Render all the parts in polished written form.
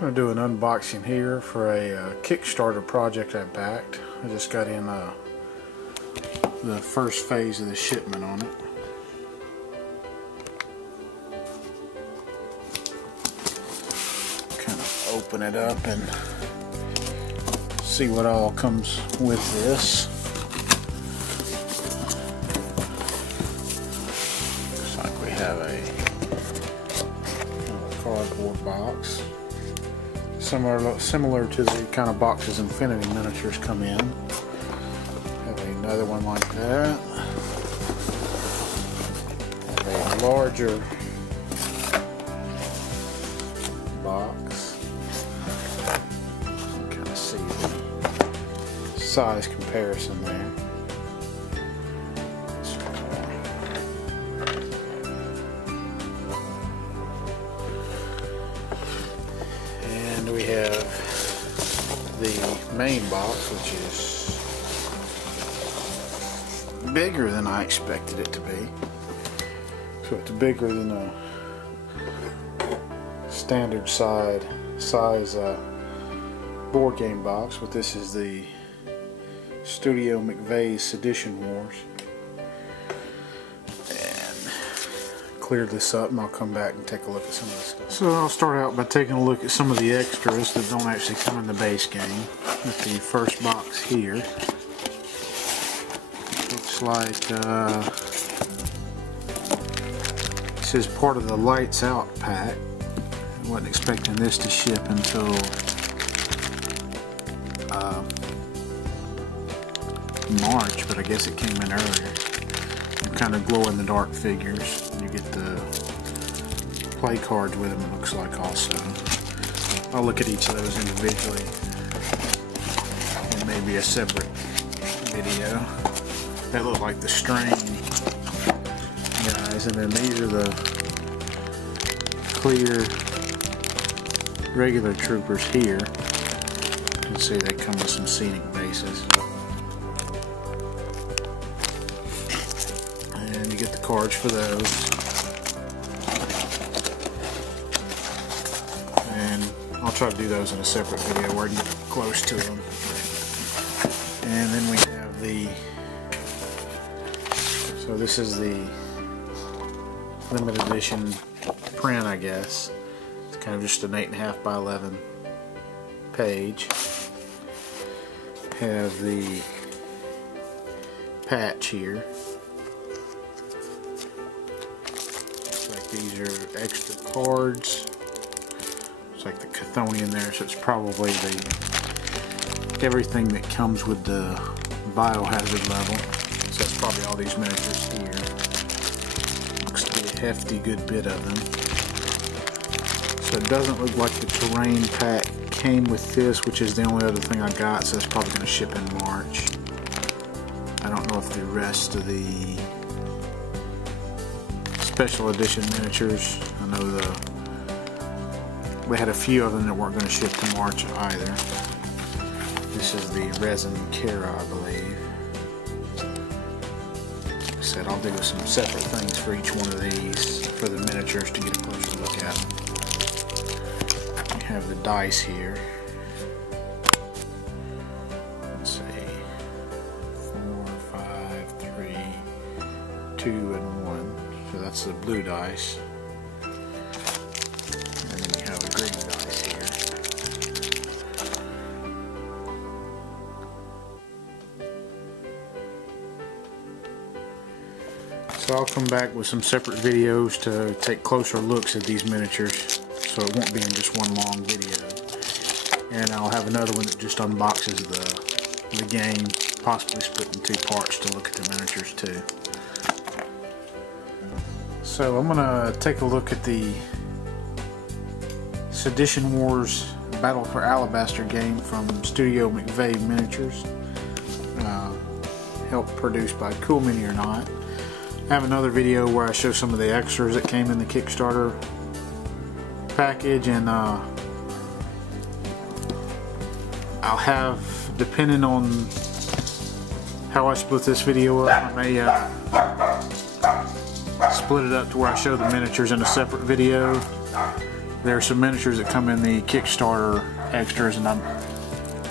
I'm going to do an unboxing here for a Kickstarter project I backed. I just got in the first phase of the shipment on it. Kind of open it up and see what all comes with this. Looks like we have a cardboard box. Similar to the kind of boxes Infinity miniatures come in. Have another one like that. Have a larger box. You can kind of see the size comparison there. We have the main box, which is bigger than I expected it to be. So it's bigger than a standard size board game box, but this is the Studio McVeigh's Sedition Wars. Clear this up and I'll come back and take a look at some of this stuff. So I'll start out by taking a look at some of the extras that don't actually come in the base game. With the first box here. Looks like this is part of the Lights Out pack. I wasn't expecting this to ship until March, but I guess it came in earlier. Kind of glow-in-the-dark figures. You get the play cards with them, it looks like, also. I'll look at each of those individually in maybe a separate video. That look like the Strain guys, and then these are the clear regular troopers here. You can see they come with some scenic bases. And you get the cards for those. And I'll try to do those in a separate video where I can get close to them. And then we have the, so this is the limited edition print, I guess. It's kind of just an 8.5 by 11 page. Have the patch here. These are extra cards. It's like the Chthonian there, so it's probably everything that comes with the Biohazard level. So that's probably all these miniatures here. Looks to be a hefty good bit of them. So it doesn't look like the terrain pack came with this, which is the only other thing I got, so that's probably going to ship in March. I don't know if the rest of the special edition miniatures, I know we had a few of them that weren't going to ship to March either. This is the resin Kara, I believe. Like I said, I'll do some separate things for each one of these for the miniatures to get a closer look at them. We have the dice here. Let's see, 4, 5, 3, 2, and 1. So that's the blue dice. And then we have a green dice here. So I'll come back with some separate videos to take closer looks at these miniatures, so it won't be in just one long video. And I'll have another one that just unboxes the game, possibly split in 2 parts to look at the miniatures too. So I'm going to take a look at the Sedition Wars Battle for Alabaster game from Studio McVeigh Miniatures, helped produced by Cool Mini or Not. I have another video where I show some of the extras that came in the Kickstarter package, and I'll have, depending on how I split this video up, I may split it up to where I show the miniatures in a separate video, There are some miniatures that come in the Kickstarter extras, and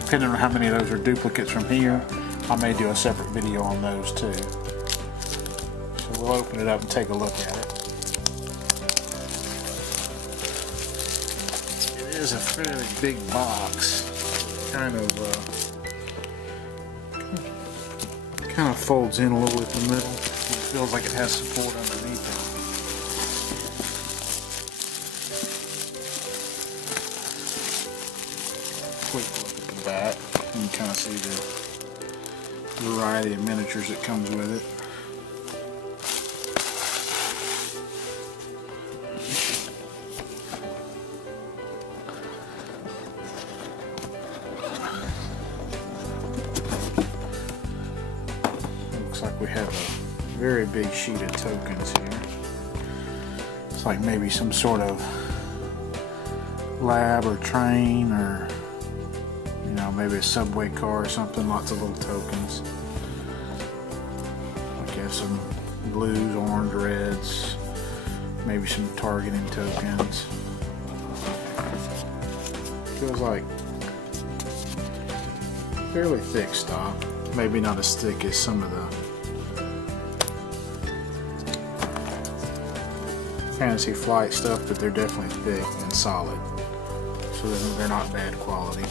depending on how many of those are duplicates from here, I may do a separate video on those too. So we'll open it up and take a look at it. It is a fairly big box. Kind of folds in a little at the middle. It feels like it has support underneath it. Quick look at the back. You can kind of see the variety of miniatures that comes with it. Looks like we have a very big sheet of tokens here. It's like maybe some sort of lab or train, or maybe a subway car or something. Lots of little tokens. I guess some blues, orange, reds, maybe some targeting tokens. Feels like fairly thick stock. Maybe not as thick as some of the Fantasy Flight stuff, but they're definitely thick and solid. So they're not bad quality.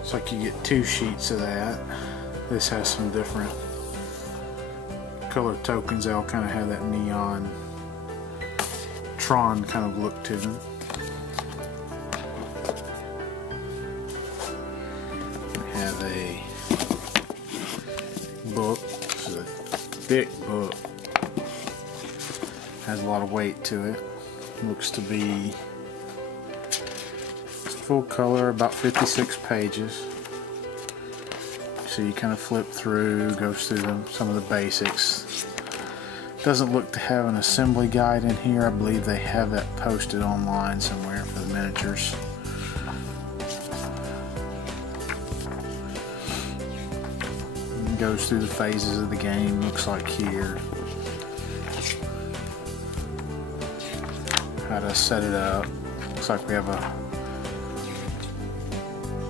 It's like you get 2 sheets of that. This has some different color tokens. They all kind of have that neon Tron kind of look to them. We have a book. This is a thick book. Has a lot of weight to it. Looks to be full color, about 56 pages. So you kind of flip through, goes through some of the basics. Doesn't look to have an assembly guide in here. I believe they have that posted online somewhere for the miniatures. And goes through the phases of the game, looks like here. How to set it up. Looks like we have a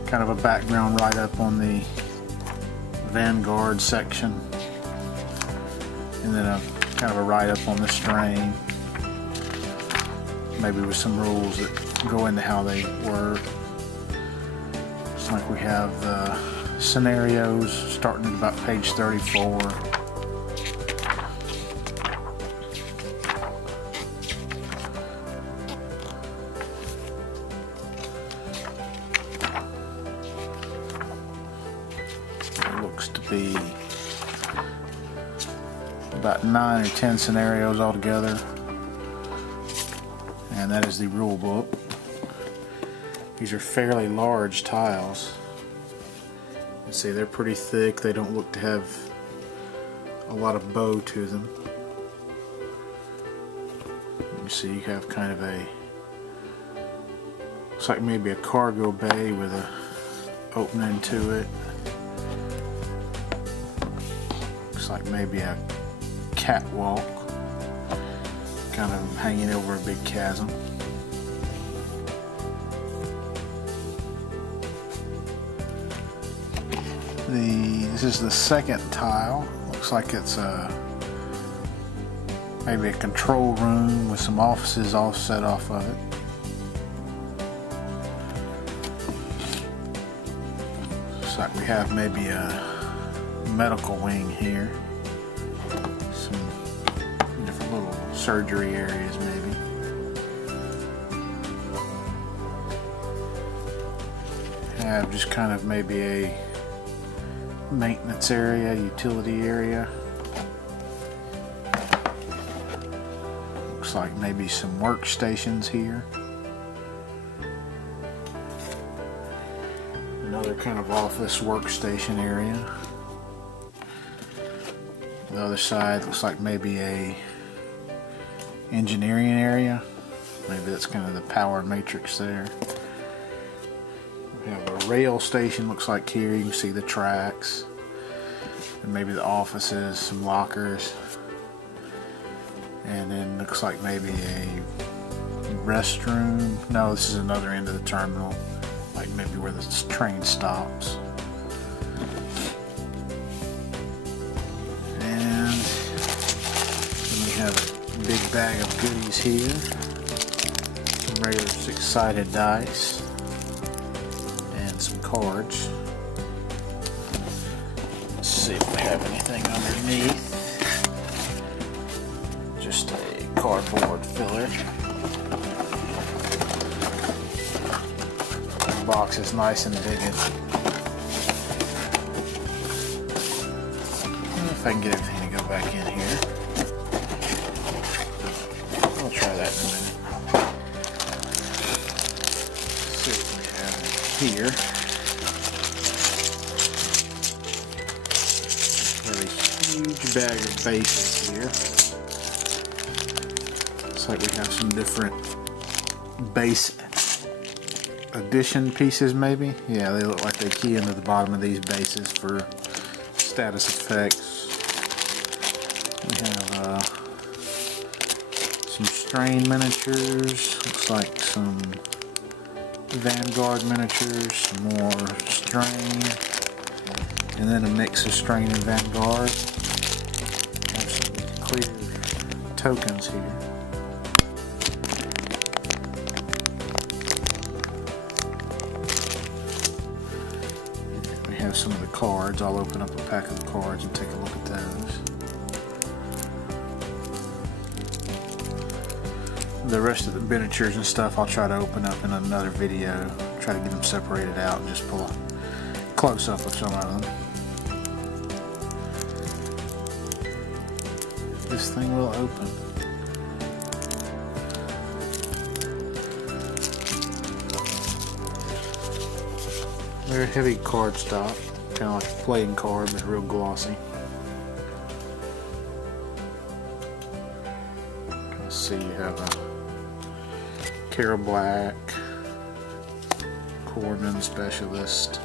kind of a background right up on the Vanguard section, and then a kind of a write up on the strain, maybe with some rules that go into how they work. It's like we have the scenarios starting at about page 34. Looks to be about 9 or 10 scenarios altogether, and that is the rule book. These are fairly large tiles. You see they're pretty thick. They don't look to have a lot of bow to them. You see you have kind of a, looks like maybe a cargo bay with a opening to it. Like maybe a catwalk kind of hanging over a big chasm. This is the second tile. Looks like it's maybe a control room with some offices all set off of it. Looks like we have maybe a medical wing here. Some different little surgery areas maybe. Have just kind of maybe a maintenance area, utility area. Looks like maybe some workstations here. Another kind of office workstation area. The other side looks like maybe a engineering area. Maybe that's kind of the power matrix there. We have a rail station, looks like here. You can see the tracks. And maybe the offices, some lockers. And then looks like maybe a restroom. No, this is another end of the terminal, like maybe where the train stops. And then we have a big bag of goodies here. Some regular six-sided dice and some cards. Let's see if we have anything underneath. Just a cardboard filler. The box is nice and big. If I can get everything to go back in here. I'll try that in a minute. Let's see what we have here. A huge bag of bases here. Looks like we have some different base addition pieces, maybe. Yeah, they look like they key into the bottom of these bases for status effects. We have some strain miniatures. Looks like some Vanguard miniatures, some more strain, and then a mix of strain and Vanguard. We have some clear tokens here. We have some of the cards. I'll open up a pack of the cards and take a look at those. The rest of the miniatures and stuff I'll try to open up in another video. Try to get them separated out and just pull a close-up of some of them. This thing will open. Very heavy cardstock, kind of like a playing card, but real glossy. Let's see, you have a Carol Black, Corpsman Specialist,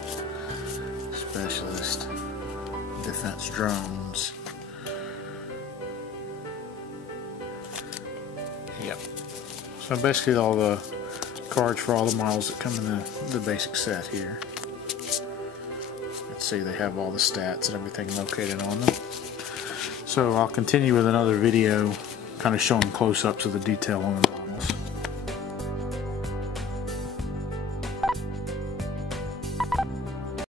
Defense Drones. Yep. So basically all the cards for all the models that come in the basic set here. Let's see, they have all the stats and everything located on them. So I'll continue with another video kind of showing close-ups of the detail on them.